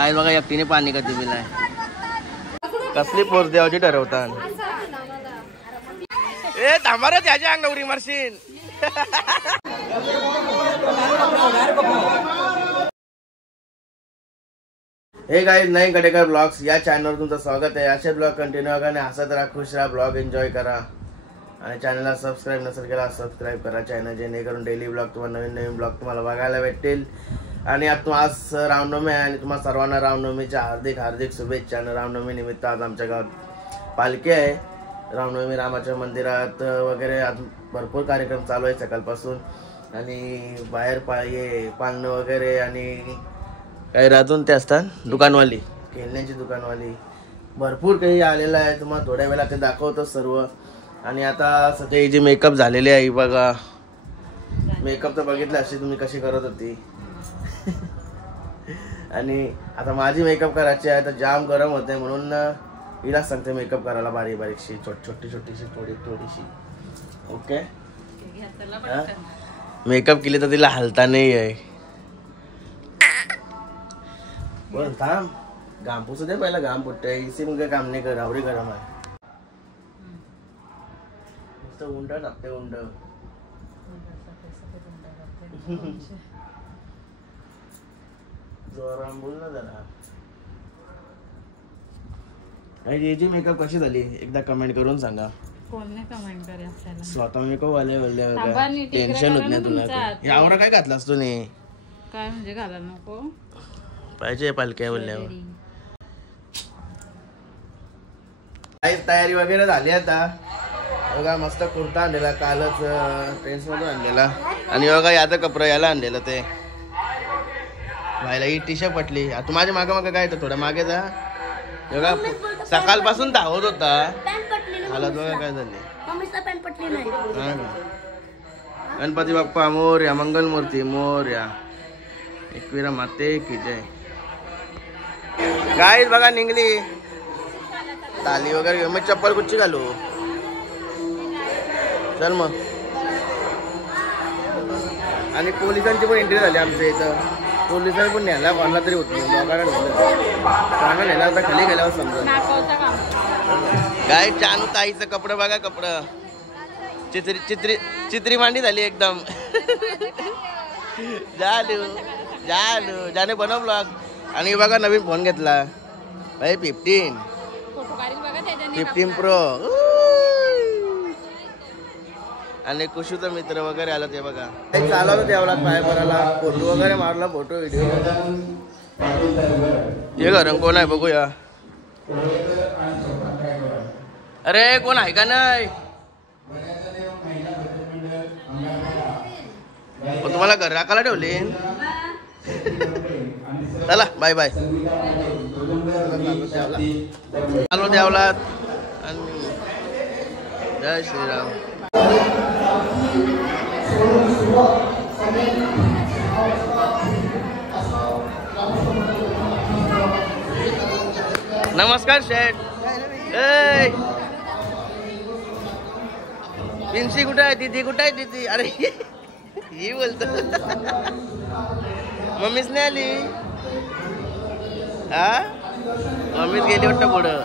काय बघा एकटीने पाणी कधी पिलाय. कसली पोच द्यावची ठरवतात. ए थांबा रे त्याच्या अंगावरी मारशील. हे गाईज नई कटेकर ब्लॉग्स या चॅनलवर तुमचं स्वागत आहे. असे ब्लॉग कंटिन्यू करा आणि हसत राहा, खुश राहा, ब्लॉग एन्जॉय करा आणि चॅनलला सबस्क्राईब नसेल केला सबस्क्राईब करा चॅनल, जेणेकरून डेली ब्लॉग तुम्हाला नवीन ब्लॉग तुम्हाला बघायला भेटतील. आणि आज रामनवमी आहे आणि तुम्हाला सर्वांना रामनवमीच्या हार्दिक शुभेच्छा. आणि रामनवमी निमित्त आज आमच्या गावात पालखी आहे. रामनवमी रामाच्या मंदिरात वगैरे आज भरपूर कार्यक्रम चालू आहे सकाळपासून. आणि बाहेर पाळणं वगैरे आणि काही राहतून ते असतात दुकानवाली, खेळण्याची दुकानवाली, भरपूर काही आलेलं आहे. तुम्हाला थोड्या वेळा ते दाखवतो सर्व. आणि आता सध्या जी मेकअप झालेली आहे बघा, मेकअप तर बघितलं अशी तुम्ही कशी करत होती. आणि आता माझी मेकअप करायची आहे तर जाम गरम होते म्हणून हिला सांगते मेकअप करायला बारीकशी छोटीशी थोडीशी. ओके मेकअप केली तर तिला हलता नाही आहे. बोल थांब घाम पुसू दे पहिला. घाम फुटते इसी मुझे काम नाही कर. आवरी गरम आहे नुसतं उंड टाकते उंड. जोराम बोल ना जरा. जी मेकअप कशी झाली एकदा कमेंट करून सांगा. कोणने कमेंट करे आपल्याला. स्वतः मेकअप वाले बोलले टेन्शन होत नाही तुला. यावर काय घातलास तू नाही काय म्हणजे घालायला नको पाहिजे पालख्या बोलल्यावर. तयारी वगैरे झाली आता बघा. मस्त कुर्ता आणलेला कालच ट्रेन्स मधून आणलेला. आणि बघा याचं कपडं याला आणलेलं ते भाईला ही टी शर्ट पटली. तू माझ्या मागे काय तर थोडं मागे जा. बघा सकाळपासून धावत होता हालत बघा काय झाली. गणपती बाप्पा मोरया, मंगलमूर्ती मोरया, एकविरा माते की जय. गाईज बघा निघली ताली वगैरे घेऊन. मग चप्पल कुठची घालू चल मग. आणि पोलिसांची पण एंट्री झाली आमच्या इथं. पोलिसांनी पण न्यायला कोणाला तरी होत नाही न्यायला आता खाली गेल्यावर समजा. काय चानू ताईचं कपडं बघा. कपडं चित्री मांडी झाली एकदम. जाने बनव ब्लॉग. आणि बघा नवीन फोन घेतला भाई 15 प्रो. आणि कुशूचा मित्र वगैरे आला ते बघा. चालवलं त्याला पाय करायला फोटो वगैरे मारला. फोटो व्हिडिओ हे घर कोण आहे बघूया. अरे कोण आहे का नाही. तुम्हाला घर राखायला ठेवले. चला बाय बाय. चालू द्यावला आणि जय श्रीराम. नमस्कार शेठ. पिंसी कुठे आहे. दीदी कुठे आहे. दीदी अरे ही बोलतो मम्मीच नाही आली. हा मम्मीच गेली वाटतं पुढं.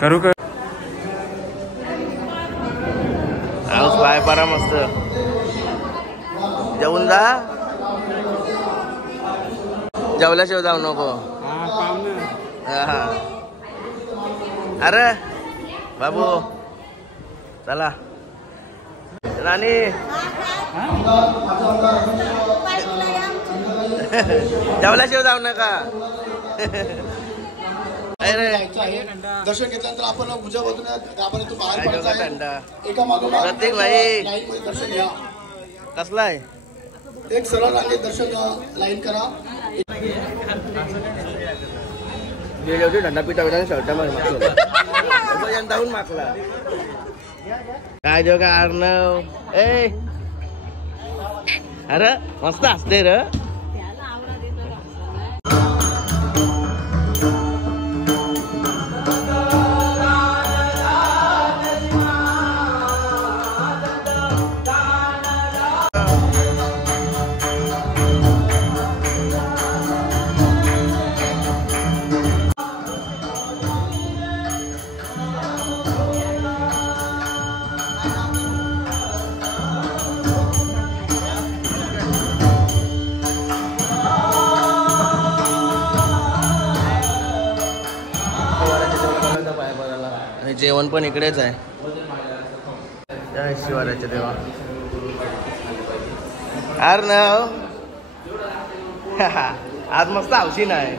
करू का पाय परा मस्त. जेवून जा. जेवल्याशिवाय जाऊ नको. अरे बाबू चला राणी. जेवल्याशिवाय जाऊ नका. दर्शन घेतल्यानंतर आपण पूजा प्रत्येक भाई दर्शन घ्या. कसला आहे एक सरळ रांगेत दर्शन लाईन करा. गेली होती थंडा पिता पिता शर्ट मागला जाऊन मागला काय जो का अर्णव ए अरे मस्त असते र जेवण पण इकडेच आहे. जय शिवाराच्या देवा. अर्णव आज मस्त हौशी नाही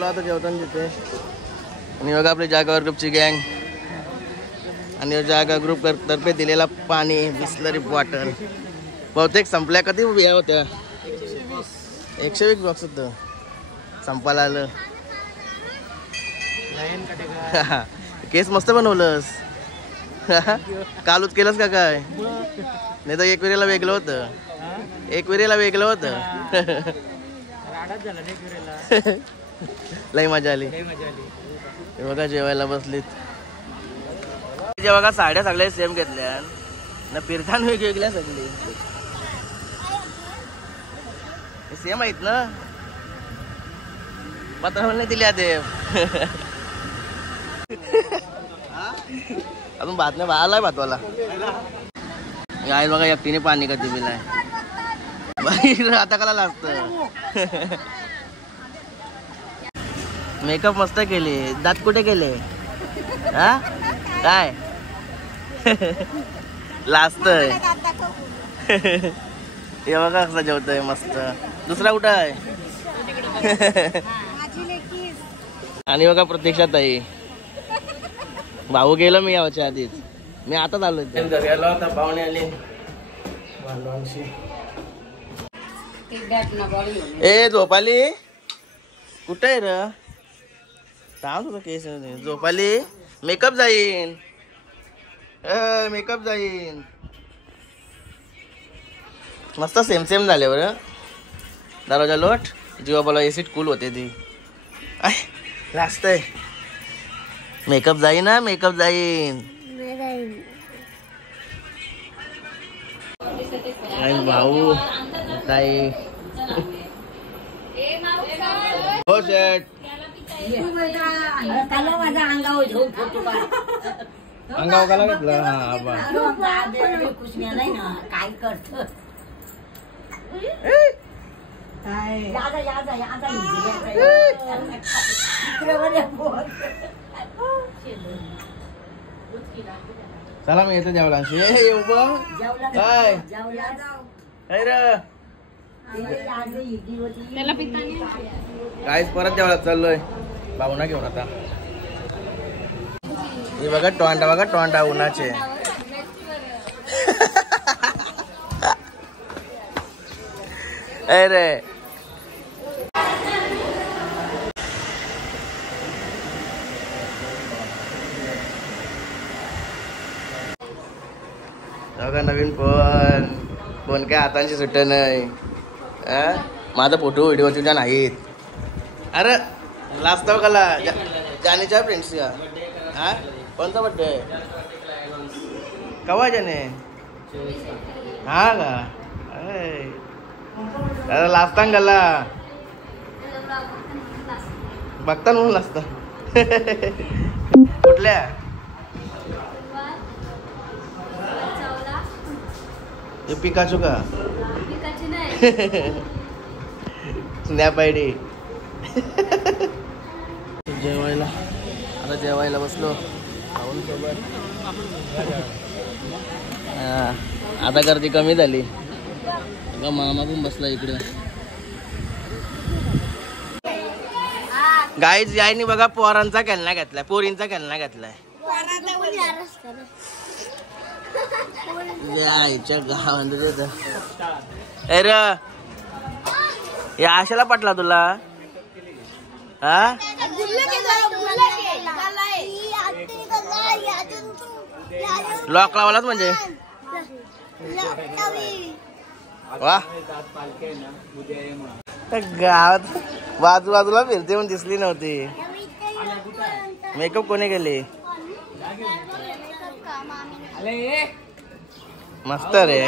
आता जेवताना तिथे आणि बघा आपली जागावर ग्रुपची गँग आणि जागा ग्रुप तर्फे दिलेला पाणी बिस्लरी बॉटल बहुतेक संपल्या कधी या होत्या 120 बॉक्स होत संपायला आलं. केस मस्त बनवलंस कालूच केलंस का काय नाही तर एक वेळेला वेगळं होतं लई मजा आली. बघा जेवायला बसलीत जेव्हा का साड्या सगळ्या सेम घेतल्या ना फिरताना वेगवेगळ्या सगळी सेम आहेत ना पत्र नाही दिली देव अजून भात नाही आलाय भातवाला आई बघा एकटीने पाणी कधी पिलाय बाई आता कला लागत. मेकअप मस्त केले दात कुठे केले हा काय लाजतय हे बघा कसं जेवतय मस्त. दुसरा कुठं आहे आणि बघा प्रतीक्षात आहे भाऊ गेलो मी याच्या आधीच मी आताच आलो होता पाहुणे आले ए झोपाली कुठे आहे र सांग तुझं केस झोपाली मेकअप जाईन मस्त सेम सेम झाले बरं दरवाजा लोट जीवा बोला एसिड कूल होते ती लास्ट आहे मेकअप जाईन ना मेकअप जाईन भाऊ काय हो शेट अंगाव काला घेतला काय करत चला मी येतो जेवला येऊ काय काय रे काहीच परत जेवला चाललोय भावना घेऊन आता हे बघा टोंडा उन्हाचे अरे बघा नवीन फोन काय हातांची सुट्ट नाही माझा फोटो व्हिडिओ तुझ्या नाहीत. अरे लास्ट बघाला जानेच्या फ्रेंड्स का हा कोणता बड्डे कवा जाने हा का अरे लास्ट गला बघता म्हणून लास्ट कुठल्या पिकाचू का स्नॅप आयडी जेवायला आता जेवायला बसलो खाऊन सोबत आता गर्दी कमी झाली मामा पण बसला इकडे. गाईज यायनी बघा पोरांचा खेळणा घेतलाय पोरींचा खेळणा घेतलाय आईच्या गावात अरे या आशाला पटला तुला हा लॉक लावलाच म्हणजे वा गावात बाजूला फिरते पण दिसली नव्हती. मेकअप कोणी केली मस्त रे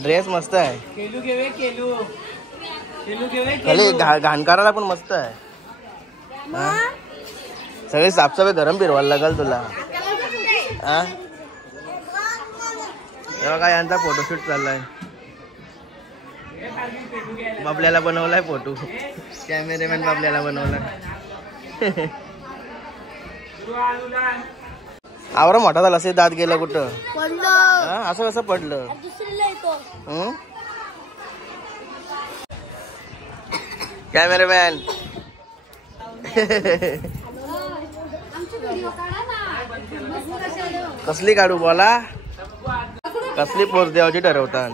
ड्रेस मस्त आहे खाली घाणकाराला पण मस्त आहे. सगळी साफसफाई गरम फिरवायला लागल तुला हा काय यांचा फोटोशूट चाललाय. बाबल्याला बनवलाय फोटो कॅमेरामॅन बाबल्याला बनवलाय. आवरा मोठा झाला असे दात गेला कुठं असं कसं पडलं. कॅमेरामॅन कसली काढू बोला कसली पोस्ट द्यावची ठरवतात.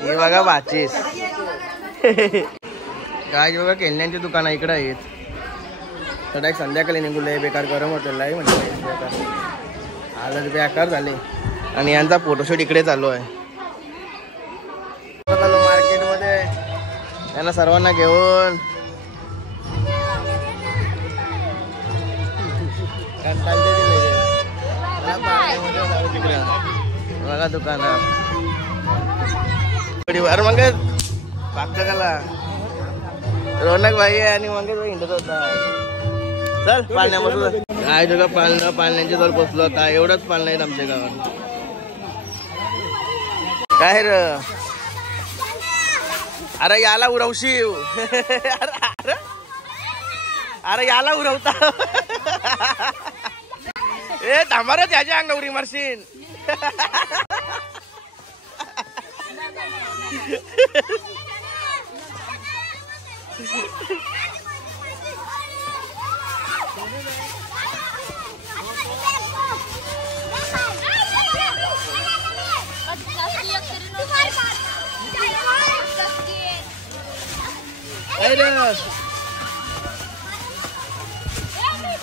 हे बघा वाचीस काय बघा खेळण्यांची दुकानं इकडे आहेत. तर संध्याकाळी निघून बेकार गरम होतं लाई म्हणजे आलं बेकार झाले आणि यांचा फोटोशूट इकडे चालू आहे मार्केट मध्ये. यांना सर्वांना घेऊन बघा दुकानात अरे मग पाकला रौनक भाई आहे आणि मग हिंडत होता. चल पाळण्यामध्ये काय तुला पाळण्यांच्या जवळ पोचलो होता. एवढंच पाळणं आहेत आमच्या गावात. काय र अरे याला उडवशीव अरे याला उडवता ए थांबा रे त्याच्या अंगावरी मारशील.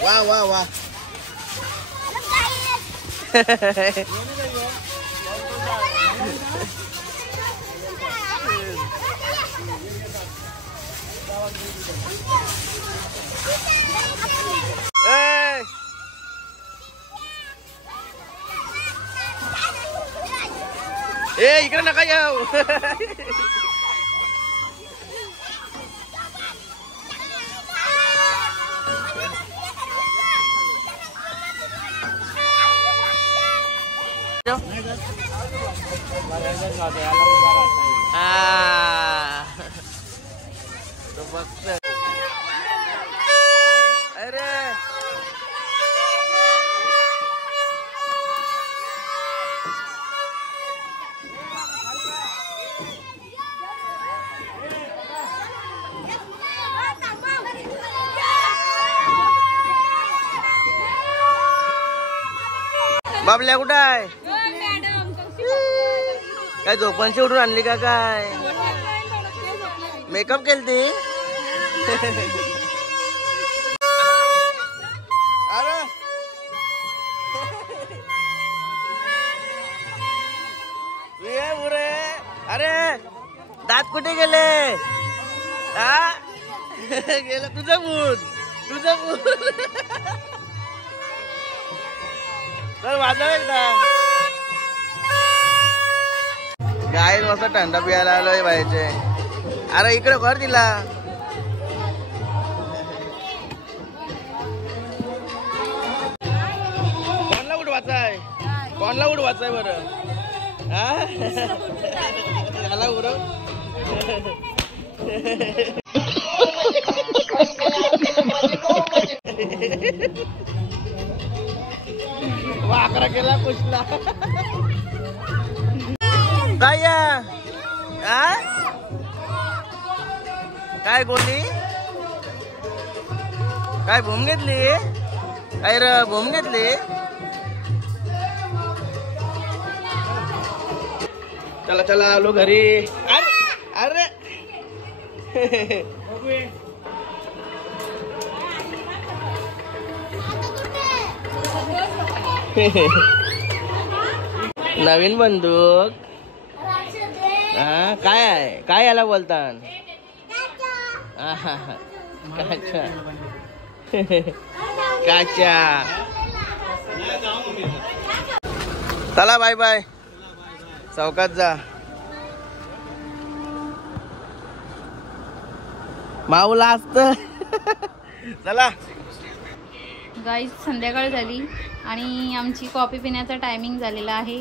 वा वा वा ए इकडे नका येऊ. अरे बाबल्या कुठं आहे काय झोपांशी उठून आणली का काय मेकअप केलती. अरे बुरे अरे दात कुठे गेले हा गेलं तुझं बूट तर वाजव एकदा. गाय मस्त थंड पियाला आलोय पाहिजे. अरे इकडे कर तिला. कोणला उठवायचाय बरं याला उरव. वाकरा केला कुठला काय काय बोलली काय भूम घेतली काय र भूम घेतली. चला चला आलो घरी. अरे नवीन बंदूक काय आहे काय याला बोलतात काचा काचा. चला बाय बाय चौकात जा. माऊला असत. चला गाईज संध्याकाळ झाली आणि आमची कॉफी पिण्याचा टायमिंग झालेला आहे.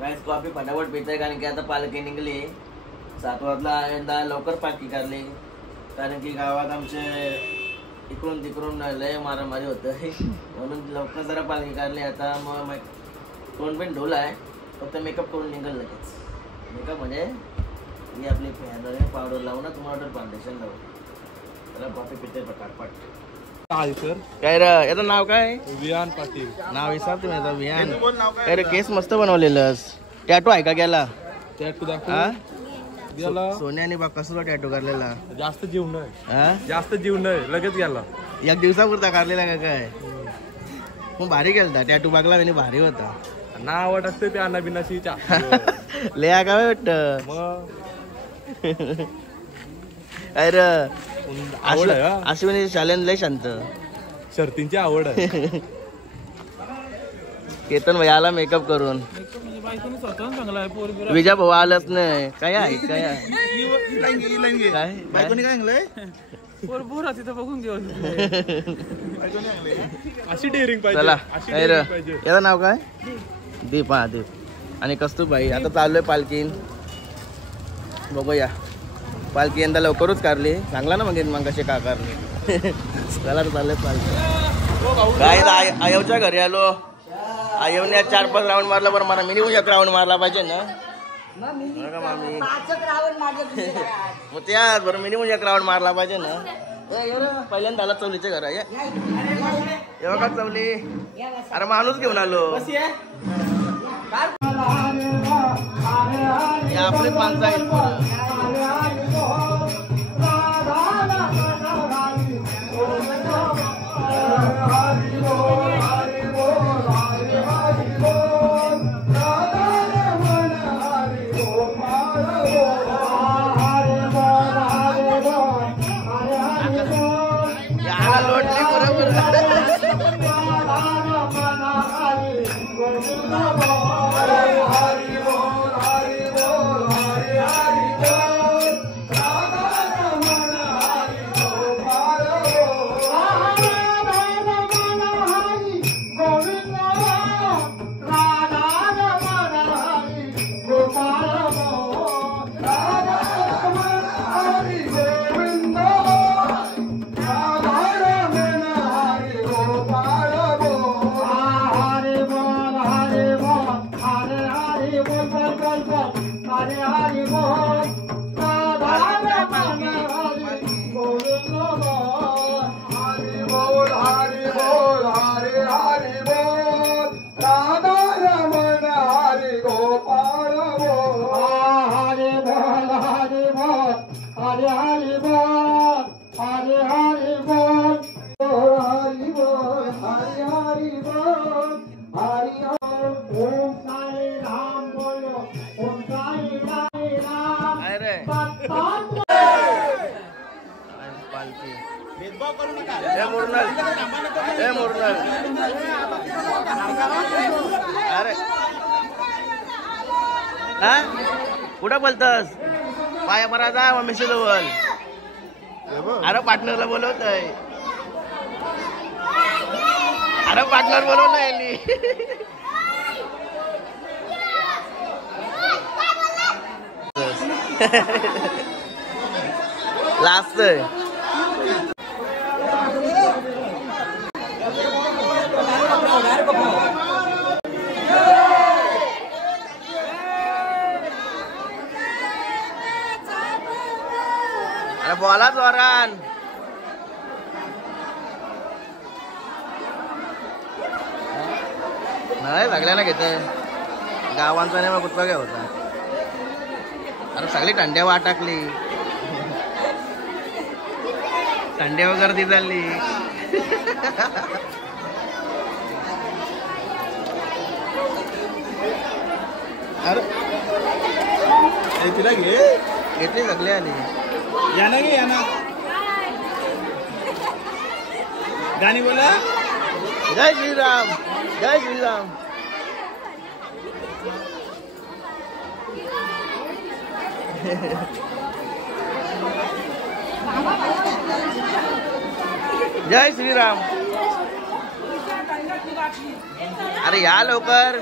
गाईज कॉफी फटाफट पिताय कारण की आता पालखी निघली 7 वाजता. यंदा लवकर पालखी काढली कारण की गावात आमचे इकडून तिकडून लय मारामारी होत म्हणून लवकर जरा पालखी काढली. आता मग तोंड पण ढोल आहे फक्त मेकअप करून निघाल लगेच. मेकअप म्हणजे ही आपली पावडर लावून तुम्हाला फाउंडेशन लावून त्याला कॉफी पिते पटापट. काय रे याचं नाव काय. विहान पाटील नाव विसरतो मी आता. विहान काय रे केस मस्त बनवलेलंस. टॅटू आहे का गेला. टॅटू सोन्याने बा कसला टॅटू काढलेला. जास्त जीव नाही जास्त जीव नाही लगेच गेला. एक दिवसापुरता काढलेला का काय. मग भारी गेलता टॅटू बघला म्हणजे भारी होता. ना आवड असते ते अन्ना बिनाशी लय काय वाटत. अरे आवड आहे अश्विनी शालेन लय शांत. शर्तींची आवड आहे. केतन भाई आला मेकअप करून. विजा भाऊ आलंच नाही. काय आहे काय बघून घेऊन अशी डेअरिंग पाहिजे. चला काय रे याचं नाव काय. दीप. हा दीप आणि कस्तुरबाई. आता चाललोय पालखीन. बघूया पालखी यंदा लवकरच काढली. सांगला ना मग कशी का काढली. चला चाललंय पालखी. काय आयवच्या घरी आलो. आयवने 4-5 राऊंड मारला बरं. मला मिनी एक राऊंड मारला पाहिजे ना. मग त्याच बरं मिनी एक राऊंड मारला पाहिजे ना. पहिल्यांदा आला चवलीच्या घर आहे एवढा का चवली. अरे माणूस घेऊन आलो. आपले माणसं आहेत. लोटली बरोबर. अरे हा कुठं बोलतस. पाया बरा जा मम्मीशी जवळ. अरे पार्टनरला बोलवतय. अरे पार्टनर बोलवलंय. लास्ट अरे बोला जोरान. नाही सगळ्यांना घेत गावांचा नाही मग कुठला काय होता. अरे सगळी थंड्या वाट टाकली. थंड्या वगैरे ती चालली. अरे तिला घे. घेतली सगळी आली. याना घे याना. गाणी बोला. जय श्रीराम जय श्रीराम. जय श्रीराम. अरे या लवकर.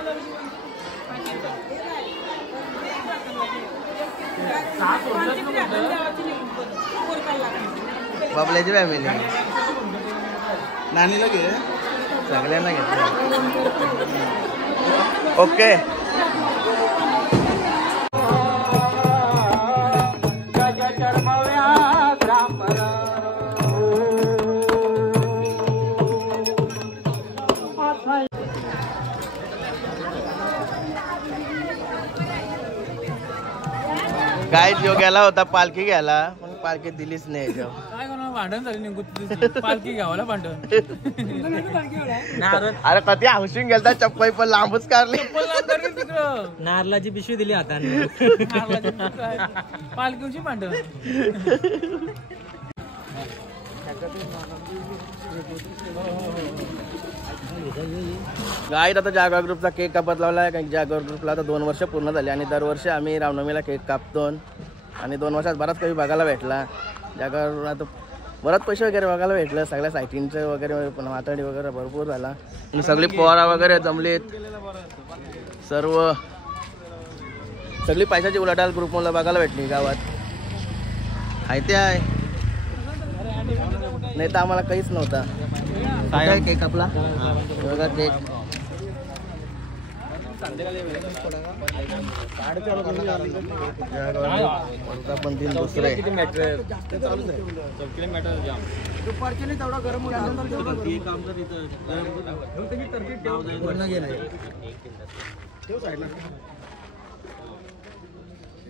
बाबल्याची फॅमिली. नानीला घे. सगळ्यांना घेतलं. ओके. काय जो गेला होता पालखी घ्यायला पण पालखी दिलीच नाही. काय करणार भांडण झाली नेमकं पालखी घ्यावं भांडण. अरे कधी हाऊसिंग गेलता चप्पल पण लांबच काढली. नारळाची पिशवी दिली हाताने. पालखीची भांडण. गाईत आता जागवार ग्रुपचा केक कापत लावला. कारण जागवार ग्रुपला आता 2 वर्ष पूर्ण झाली आणि दरवर्षी आम्ही रामनवमीला केक कापतो आणि 2 वर्षात बराच काही बघायला भेटला. जागवार आता बराच पैसे वगैरे बघायला भेटलं. सगळ्या सायटिंगचं वगैरे पण वातावरण वगैरे भरपूर झाला आणि सगळी पोरा वगैरे जमलीत. सगळी पैशाची उलाढाल ग्रुपला बघायला भेटली गावात. आहे ते आहे नाही तर आम्हाला काहीच नव्हता. काय केक आपला बघा केक. पण दिन दुसरे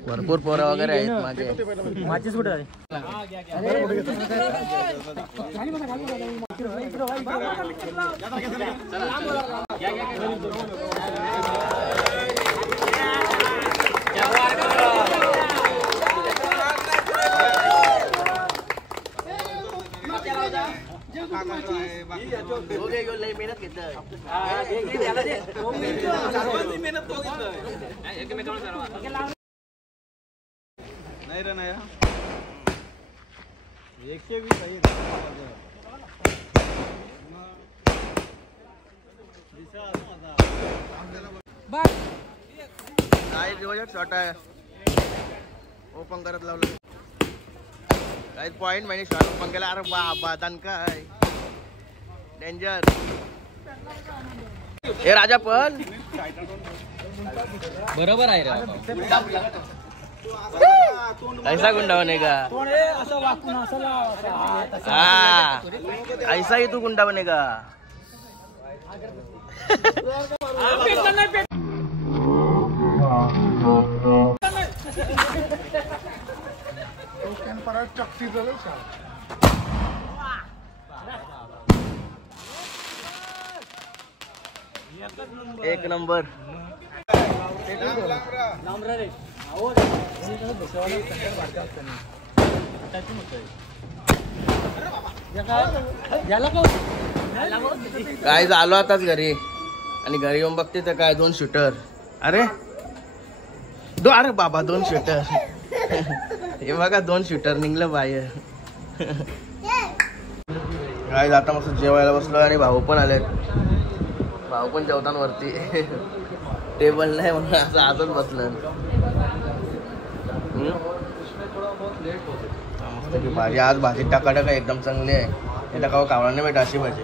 भरपूर पोरं वगैरे आहेत माझे. माझीच कुठे आहे. मेहनत घेतलं. नाही रे नाही. 120 काय दिवस छोटा आहे. ओपन करत लावलं काही पॉइंट महिने शॉट ओपन केला. अरे बाबा काय डेंजर. हे राजा पण बरोबर आहे रे. ऐसा गुंडा बने का. हाँ ऐसा ही तू गुंडा बनेगा. एक नंबर. काय झालो आताच घरी आणि घरी येऊन बघते तर काय 2 शूटर. अरे अरे बाबा 2 शूटर. हे बघा 2 शूटर निघलं बाहेर. काय आता मस्त जेवायला बसलो आणि भाऊ पण आलेत. भाऊ पण जेवतांवरती टेबल नाही म्हणून असं आजच बसलं. मस्त की भाजी आज भाजी टकाटक एकदम चांगली आहे. हे टाकावं कावळा नाही भेटा अशी भाजी.